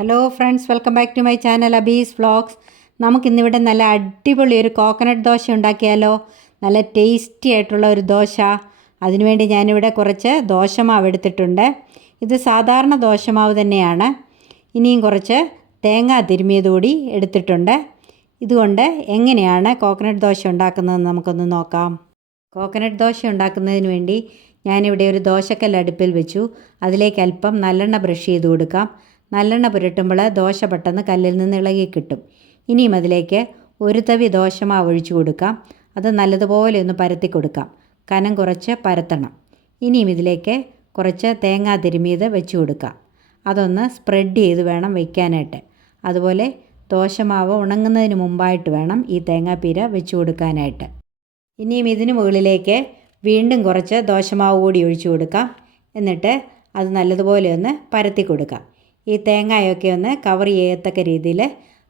Hello friends, welcome back to my channel Abi's vlogs. നമുക്കിന്നിവിടെ നല്ല അടിപൊളി ഒരു കോക്കനട്ട് ദോശ ഉണ്ടാക്കിയാലോ. നല്ല ടേസ്റ്റി ആയിട്ടുള്ള ഒരു ദോശ. അതിനുവേണ്ടി ഞാനിവിടെ കുറച്ച് ദോശമാവ് എടുത്തിട്ടുണ്ട്. ഇത് സാധാരണ ദോശമാവ് തന്നെയാണ്. ഇനിയും കുറച്ച് തേങ്ങ തിരുമിയത് കൂടി എടുത്തിട്ടുണ്ട്. ഇതുകൊണ്ട് എങ്ങനെയാണ് കോക്കനട്ട് ദോശ ഉണ്ടാക്കുന്നതെന്ന് നമുക്കൊന്ന് നോക്കാം. കോക്കനട്ട് ദോശ ഉണ്ടാക്കുന്നതിന് വേണ്ടി ഞാനിവിടെ ഒരു ദോശക്കല്ല് അടുപ്പിൽ വെച്ചു. അതിലേക്ക് അല്പം നല്ലെണ്ണ ബ്രഷ് ചെയ്ത് കൊടുക്കാം. നല്ലെണ്ണ പുരട്ടുമ്പോൾ ദോശ പെട്ടെന്ന് കല്ലിൽ നിന്ന് ഇളകി കിട്ടും. ഇനിയും അതിലേക്ക് ഒരു തവി ദോശമാവ് ഒഴിച്ചു കൊടുക്കാം. അത് നല്ലതുപോലെ ഒന്ന് പരത്തി കൊടുക്കാം. കനം കുറച്ച് പരത്തണം. ഇനിയും ഇതിലേക്ക് കുറച്ച് തേങ്ങ തിരുമിയത് വെച്ച് കൊടുക്കാം. അതൊന്ന് സ്പ്രെഡ് ചെയ്ത് വേണം വയ്ക്കാനായിട്ട്. അതുപോലെ ദോശമാവ് ഉണങ്ങുന്നതിന് മുമ്പായിട്ട് വേണം ഈ തേങ്ങാപ്പീര വെച്ച് കൊടുക്കാനായിട്ട്. ഇനിയും ഇതിന് മുകളിലേക്ക് വീണ്ടും കുറച്ച് ദോശമാവ് കൂടി ഒഴിച്ചു കൊടുക്കാം. എന്നിട്ട് അത് നല്ലതുപോലെ ഒന്ന് പരത്തി കൊടുക്കാം. ഈ തേങ്ങയൊക്കെ ഒന്ന് കവർ ചെയ്യത്തക്ക രീതിയിൽ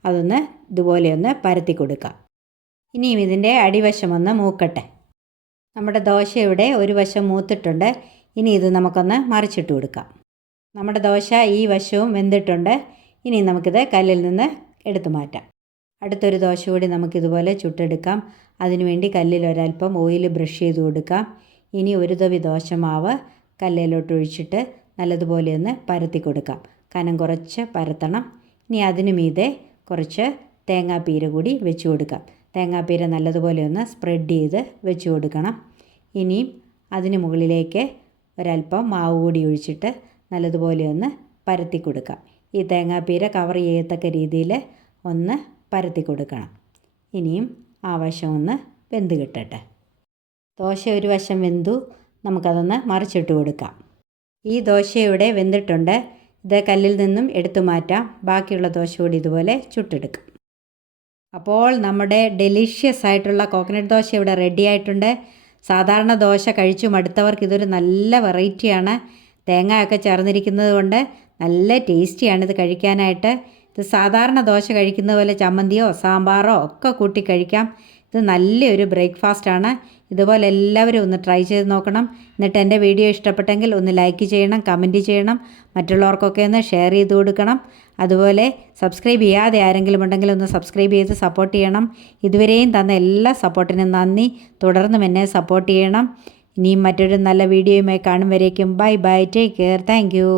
അതൊന്ന് ഇതുപോലെ ഒന്ന് പരത്തി കൊടുക്കാം. ഇനിയും ഇതിൻ്റെ അടിവശം ഒന്ന് മൂക്കട്ടെ. നമ്മുടെ ദോശ ഇവിടെ ഒരു വശം മൂത്തിട്ടുണ്ട്. ഇനി ഇത് നമുക്കൊന്ന് മറിച്ചിട്ട് കൊടുക്കാം. നമ്മുടെ ദോശ ഈ വശവും വെന്തിട്ടുണ്ട്. ഇനി നമുക്കിത് കല്ലിൽ നിന്ന് എടുത്തു മാറ്റാം. അടുത്തൊരു ദോശ കൂടി നമുക്കിതുപോലെ ചുട്ടെടുക്കാം. അതിനുവേണ്ടി കല്ലിൽ ഒരൽപ്പം ഓയിൽ ബ്രഷ് ചെയ്ത് കൊടുക്കാം. ഇനി ഒരു തവി ദോശമാവ് കല്ലിലോട്ട് ഒഴിച്ചിട്ട് നല്ലതുപോലെ ഒന്ന് പരത്തി കൊടുക്കാം. കനം കുറച്ച് പരത്തണം. ഇനി അതിന് മീതെ കുറച്ച് തേങ്ങാപ്പീര കൂടി വെച്ച് കൊടുക്കാം. തേങ്ങാപ്പീര നല്ലതുപോലെ ഒന്ന് സ്പ്രെഡ് ചെയ്ത് വെച്ച് കൊടുക്കണം. ഇനിയും അതിന് മുകളിലേക്ക് ഒരൽപ്പം മാവ് കൂടി ഒഴിച്ചിട്ട് നല്ലതുപോലെ ഒന്ന് പരത്തി കൊടുക്കാം. ഈ തേങ്ങാപ്പീര കവർ ചെയ്യത്തക്ക രീതിയിൽ ഒന്ന് പരത്തി കൊടുക്കണം. ഇനിയും ആ വശം ഒന്ന് വെന്ത് കിട്ടട്ടെ. ദോശ ഒരു വശം വെന്തു. നമുക്കതൊന്ന് മറിച്ചിട്ട് കൊടുക്കാം. ഈ ദോശ ഇവിടെ വെന്തിട്ടുണ്ട്. ഇത് കല്ലിൽ നിന്നും എടുത്തു മാറ്റാം. ബാക്കിയുള്ള ദോശ കൂടി ഇതുപോലെ ചുട്ടെടുക്കാം. അപ്പോൾ നമ്മുടെ ഡെലിഷ്യസ് ആയിട്ടുള്ള കോക്കനട്ട് ദോശ ഇവിടെ റെഡി ആയിട്ടുണ്ട്. സാധാരണ ദോശ കഴിച്ചു മടുത്തവർക്ക് ഇതൊരു നല്ല വെറൈറ്റിയാണ്. തേങ്ങയൊക്കെ ചേർന്നിരിക്കുന്നത് കൊണ്ട് നല്ല ടേസ്റ്റിയാണിത് കഴിക്കാനായിട്ട്. ഇത് സാധാരണ ദോശ കഴിക്കുന്ന പോലെ ചമ്മന്തിയോ സാമ്പാറോ ഒക്കെ കൂട്ടി കഴിക്കാം. ഇത് നല്ലൊരു ബ്രേക്ക്ഫാസ്റ്റാണ്. ഇതുപോലെ എല്ലാവരും ഒന്ന് ട്രൈ ചെയ്ത് നോക്കണം. എന്നിട്ട് എൻ്റെ വീഡിയോ ഇഷ്ടപ്പെട്ടെങ്കിൽ ഒന്ന് ലൈക്ക് ചെയ്യണം, കമൻറ്റ് ചെയ്യണം, മറ്റുള്ളവർക്കൊക്കെ ഒന്ന് ഷെയർ ചെയ്ത് കൊടുക്കണം. അതുപോലെ സബ്സ്ക്രൈബ് ചെയ്യാതെ ആരെങ്കിലും ഉണ്ടെങ്കിൽ ഒന്ന് സബ്സ്ക്രൈബ് ചെയ്ത് സപ്പോർട്ട് ചെയ്യണം. ഇതുവരെയും തന്ന എല്ലാ സപ്പോർട്ടിനും നന്ദി. തുടർന്നും എന്നെ സപ്പോർട്ട് ചെയ്യണം. ഇനിയും മറ്റൊരു നല്ല വീഡിയോയുമായി കാണും വരേക്കും bye bye, take care, thank you.